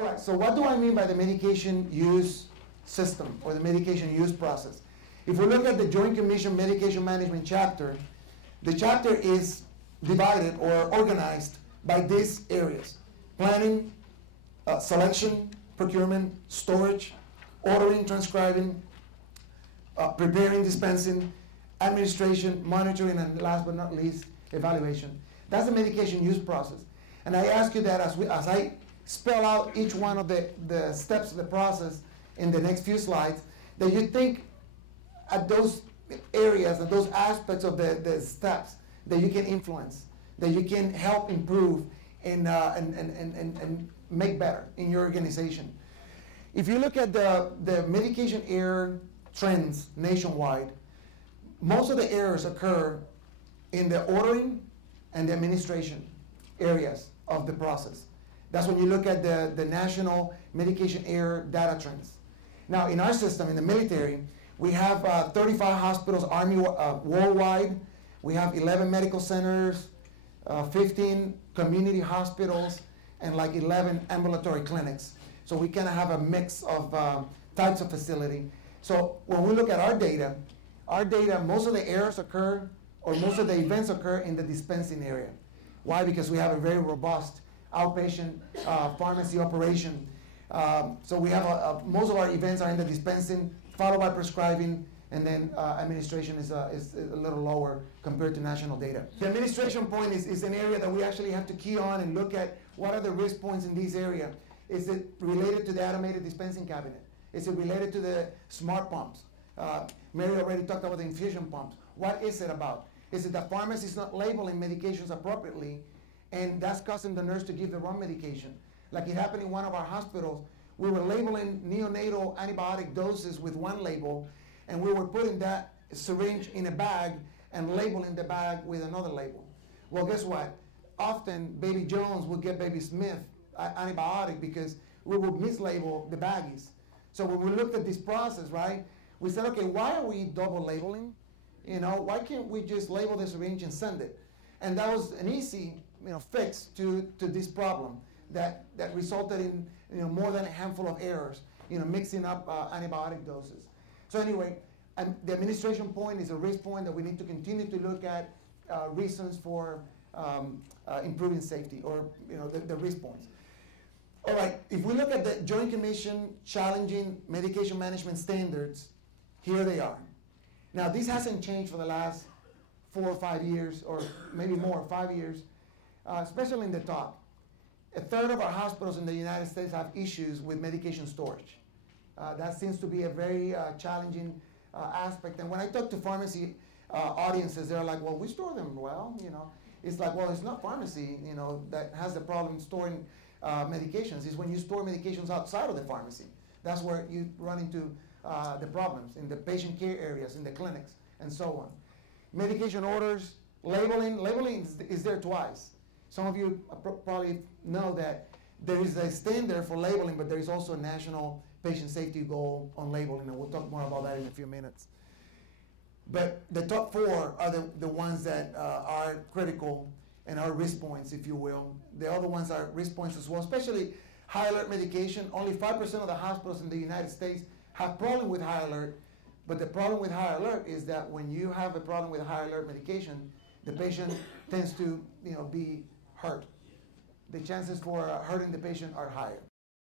All right, so what do I mean by the medication use system or the medication use process? If we look at the Joint Commission Medication Management chapter, the chapter is divided or organized by these areas: planning, selection, procurement, storage, ordering, transcribing, preparing, dispensing, administration, monitoring, and last but not least, evaluation. That's the medication use process. And I ask you that as I spell out each one of the steps of the process in the next few slides, that you think at those areas, at those aspects of the steps that you can influence, that you can help improve and make better in your organization. If you look at the medication error trends nationwide, most of the errors occur in the ordering and the administration areas of the process. That's when you look at the national medication error data trends. Now, in our system, in the military, we have 35 hospitals, Army worldwide. We have 11 medical centers, 15 community hospitals, and like 11 ambulatory clinics. So we kind of have a mix of types of facility. So when we look at our data, most of the errors occur, or most of the events occur in the dispensing area. Why? Because we have a very robust outpatient pharmacy operation. So we have most of our events are in the dispensing, followed by prescribing, and then administration is a little lower compared to national data. The administration point is an area that we actually have to key on and look at what are the risk points in this area. Is it related to the automated dispensing cabinet? Is it related to the smart pumps? Mary already talked about the infusion pumps. What is it about? Is it that pharmacy is not labeling medications appropriately, and that's causing the nurse to give the wrong medication? Like it happened in one of our hospitals. We were labeling neonatal antibiotic doses with one label, and we were putting that syringe in a bag and labeling the bag with another label. Well, guess what? Often, Baby Jones would get Baby Smith antibiotic because we would mislabel the baggies. So when we looked at this process, right, we said, okay, why are we double labeling? Why can't we just label the syringe and send it? And that was an easy, fix to this problem that resulted in, more than a handful of errors, mixing up antibiotic doses. So anyway, the administration point is a risk point that we need to continue to look at reasons for improving safety, or the risk points. All right, if we look at the Joint Commission challenging medication management standards, here they are. Now, this hasn't changed for the last 4 or 5 years, or maybe more, 5 years, especially in the top. A third of our hospitals in the United States have issues with medication storage. That seems to be a very challenging aspect. And when I talk to pharmacy audiences, they're like, well, we store them well, It's like, well, it's not pharmacy, that has the problem storing medications. It's when you store medications outside of the pharmacy. That's where you run into the problems, in the patient care areas, in the clinics, and so on. Medication orders, labeling is there twice. Some of you probably know that there is a standard for labeling, but there is also a national patient safety goal on labeling, and we'll talk more about that in a few minutes. But the top 4 are the ones that are critical and are risk points, if you will. The other ones are risk points as well, especially high alert medication. Only 5% of the hospitals in the United States have problem with high alert, but the problem with high alert is that when you have a problem with high alert medication, the patient tends to be hurt. The chances for hurting the patient are higher.